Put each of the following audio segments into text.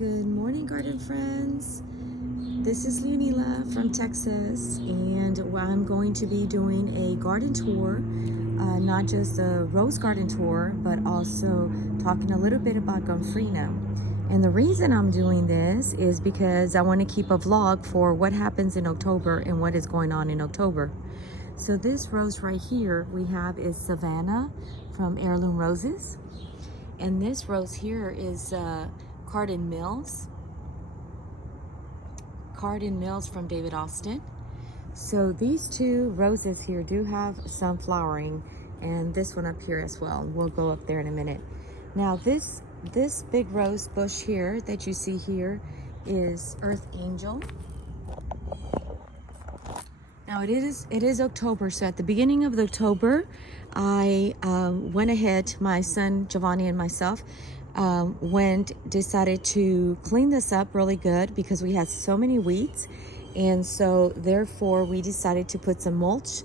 Good morning, garden friends. This is Leonila from Texas, and I'm going to be doing a garden tour, not just a rose garden tour, but also talking a little bit about Gomphrena. And the reason I'm doing this is because I want to keep a vlog for what happens in October and what is going on in October. So this rose right here we have is Savannah from Heirloom Roses. And this rose here is Cardin Mills from David Austin. So these two roses here do have some flowering, and this one up here as well. We'll go up there in a minute. Now this big rose bush here that you see here is Earth Angel. Now it is October, so at the beginning of October, I went ahead, my son Giovanni and myself decided to clean this up really good because we had so many weeds, and so therefore we decided to put some mulch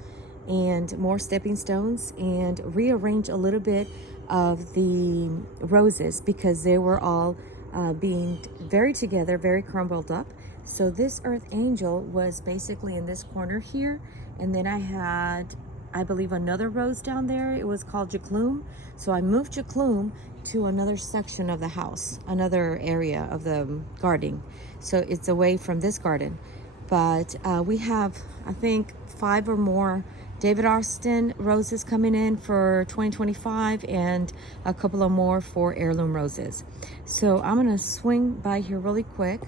and more stepping stones and rearrange a little bit of the roses because they were all being very together, very crumbled up. So this Earth Angel was basically in this corner here, and then I had, I believe, another rose down there. It was called Jaclume. So I moved Jaclume to another section of the house, another area of the gardening. So it's away from this garden. But we have, I think, 5 or more David Austin roses coming in for 2025 and a couple of more for Heirloom roses. So I'm gonna swing by here really quick.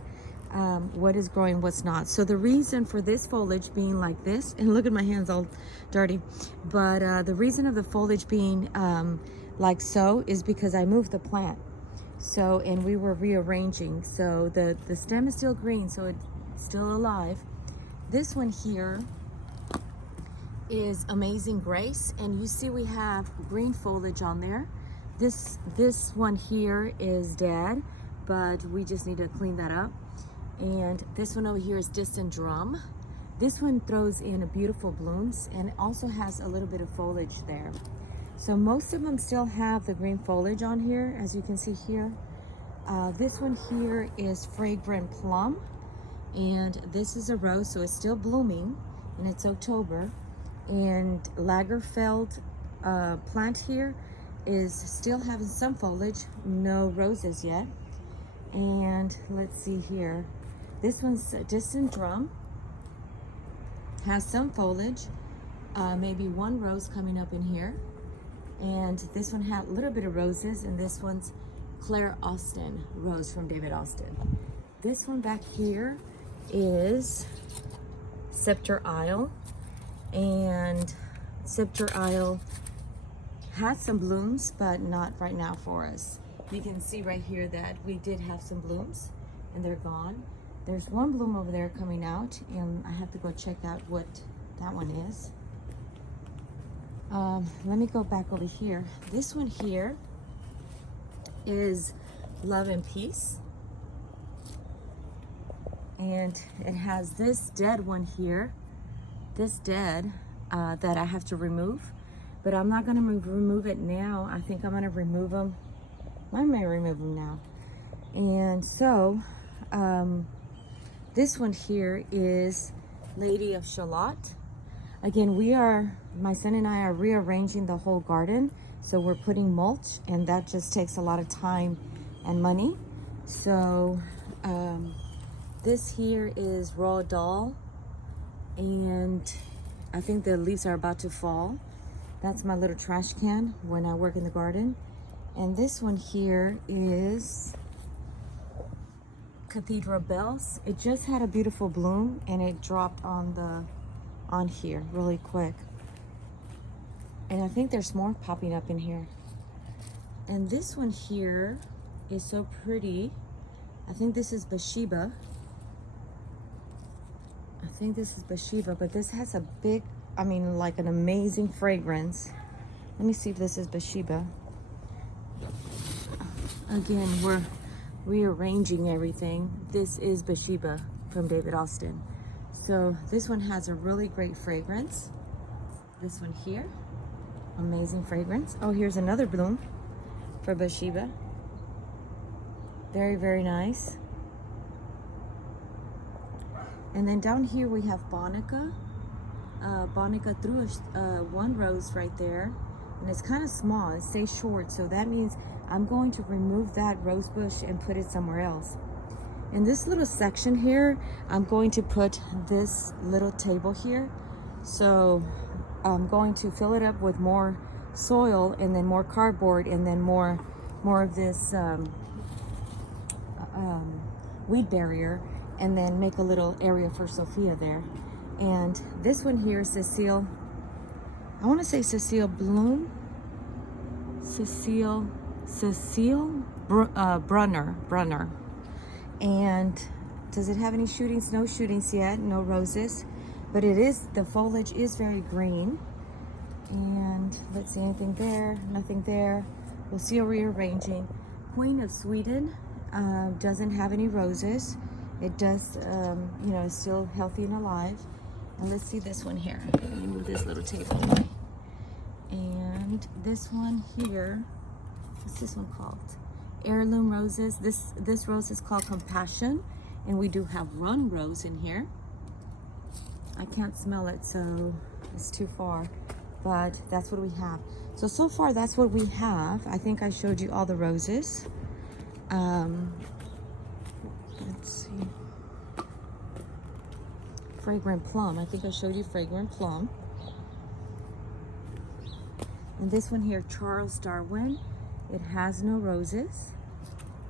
What is growing, what's not. So the reason for this foliage being like this, and look at my hands all dirty, but the reason of the foliage being like so is because I moved the plant. So, and we were rearranging. So the stem is still green, so it's still alive. This one here is Amazing Grace, and you see we have green foliage on there. This one here is dead, but we just need to clean that up. And this one over here is Distant Drum. This one throws in a beautiful blooms and also has a little bit of foliage there. So most of them still have the green foliage on here, as you can see here. This one here is Fragrant Plum, and this is a rose, so it's still blooming, and it's October. And Lagerfeld plant here is still having some foliage, no roses yet. And let's see here. This one's Distant Drum, has some foliage, maybe one rose coming up in here. And this one had a little bit of roses, and this one's Claire Austin rose from David Austin. This one back here is Scepter Isle, and Scepter Isle has some blooms, but not right now for us. You can see right here that we did have some blooms and they're gone. There's one bloom over there coming out, and I have to go check out what that one is. Let me go back over here. This one here is Love and Peace, and it has this dead one here, that I have to remove, but I'm not gonna remove it now. I think I'm gonna remove them. I may remove them now. And so this one here is Lady of Shalott. Again, my son and I are rearranging the whole garden, so we're putting mulch, and that just takes a lot of time and money. So this here is Raw Doll, and I think the leaves are about to fall. That's my little trash can when I work in the garden. And this one here is Cathedral Bells. It just had a beautiful bloom, and it dropped on here really quick. And I think there's more popping up in here. And this one here is so pretty. I think this is Bathsheba. But this has a big, like an amazing fragrance. Let me see if this is Bathsheba. Again, we're rearranging everything. This is Bathsheba from David Austin. So this one has a really great fragrance. This one here, amazing fragrance. Oh, here's another bloom for Bathsheba. Very, very nice. And then down here we have Bonica. Bonica threw one rose right there, and it's kind of small. It stays short, so that means I'm going to remove that rose bush and put it somewhere else. In this little section here, I'm going to put this little table here. So I'm going to fill it up with more soil, and then more cardboard, and then more of this weed barrier, and then make a little area for Sophia there. And this one here is Cecile, I want to say Cecile Bloom, Cecile Brunner. And does it have any shootings? No shootings yet, no roses, but it is, the foliage is very green. And let's see, anything there? Nothing there. We'll see a rearranging. Queen of Sweden doesn't have any roses. It does, you know, is still healthy and alive. And let's see this one here. Let me move this little table away. And this one here, what's this one called? Heirloom roses. This rose is called Compassion, and we do have run rose in here. I can't smell it, so it's too far, but that's what we have. So far that's what we have. I think I showed you all the roses. Let's see. Fragrant Plum. I think I showed you Fragrant Plum. And this one here, Charles Darwin. It has no roses.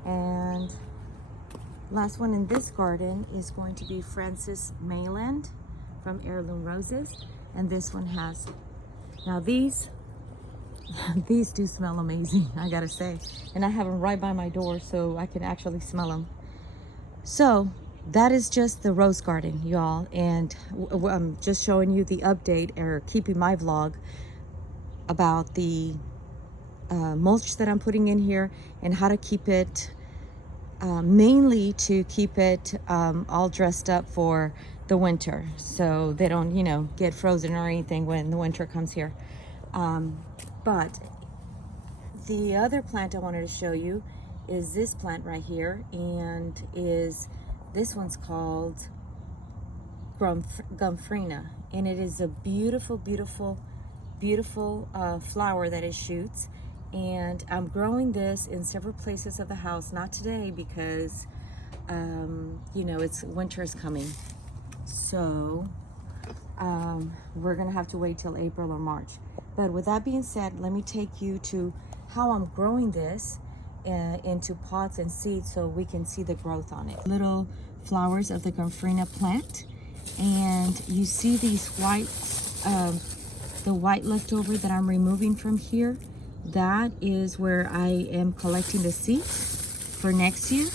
And last one in this garden is going to be Francis Mayland from Heirloom Roses. And this one has, now these do smell amazing, I gotta say. And I have them right by my door, so I can actually smell them. So that is just the rose garden, y'all. And I'm just showing you the update, or keeping my vlog about the mulch that I'm putting in here, and how to keep it, mainly to keep it all dressed up for the winter, so they don't, you know, get frozen or anything when the winter comes here. But the other plant I wanted to show you is this plant right here, and this one's called Gomphrena, and it is a beautiful, beautiful, beautiful flower that it shoots. And I'm growing this in several places of the house, not today because you know, it's winter is coming, so we're gonna have to wait till April or March. But with that being said, let me take you to how I'm growing this into pots and seeds, so we can see the growth on it. Little flowers of the Gomphrena plant, and you see these white, the white leftover that I'm removing from here. That is where I am collecting the seeds for next year.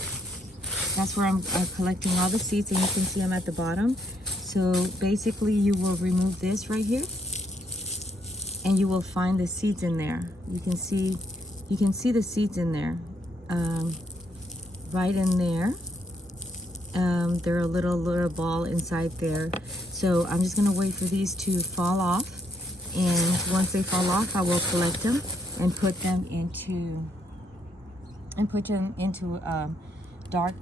That's where I'm collecting all the seeds, and you can see them at the bottom. So basically you will remove this right here, and you will find the seeds in there. You can see the seeds in there, right in there. They're a little ball inside there. So I'm just gonna wait for these to fall off, and once they fall off, I will collect them and put them into a dark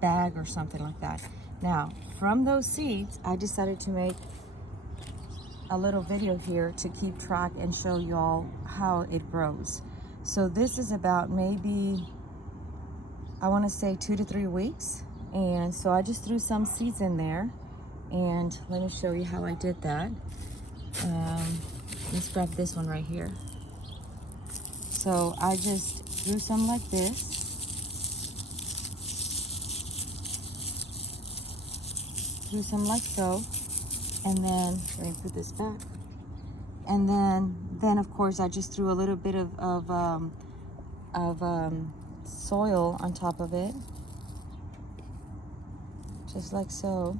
bag or something like that. Now, from those seeds, I decided to make a little video here to keep track and show y'all how it grows. So this is about maybe, I want to say 2 to 3 weeks. And so I just threw some seeds in there, and let me show you how I did that. Let's grab this one right here. So I just threw some like this. Threw some like so. And then, let me put this back. And then of course I just threw a little bit of soil on top of it. Just like so.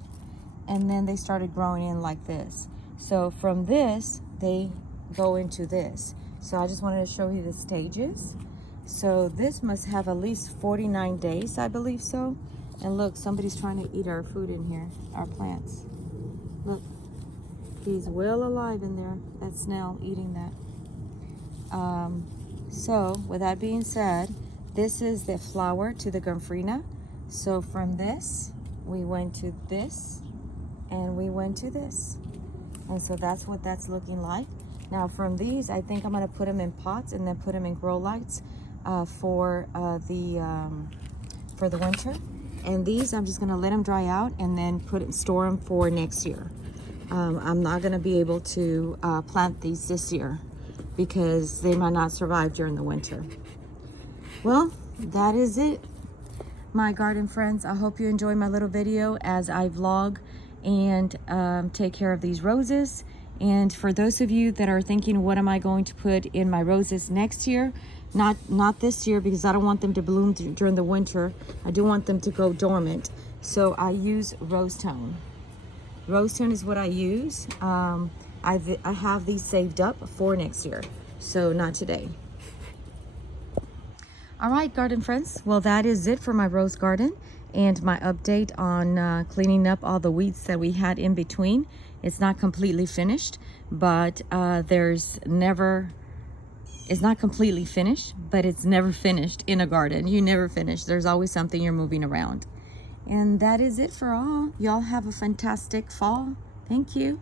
And then they started growing in like this. So from this, they go into this. So I just wanted to show you the stages. So this must have at least 49 days, I believe so. And look, somebody's trying to eat our food in here, our plants. Look, he's well alive in there, that snail eating that. So with that being said, this is the flower to the Gomphrena. So from this, we went to this, and we went to this. And so that's what that's looking like. Now from these, I think I'm gonna put them in pots and then put them in grow lights for the winter. And these, I'm just gonna let them dry out and then store them for next year. I'm not gonna be able to plant these this year because they might not survive during the winter. Well, that is it, my garden friends. I hope you enjoy my little video as I vlog and take care of these roses. And for those of you that are thinking, what am I going to put in my roses next year? Not this year, because I don't want them to bloom during the winter. I do want them to go dormant. So I use rose tone. Rose tone is what I use. I have these saved up for next year, so not today. All right, garden friends. Well, that is it for my rose garden and my update on cleaning up all the weeds that we had in between. It's not completely finished, but it's not completely finished, but it's never finished in a garden. You never finish. There's always something you're moving around. And that is it for all. Y'all have a fantastic fall. Thank you.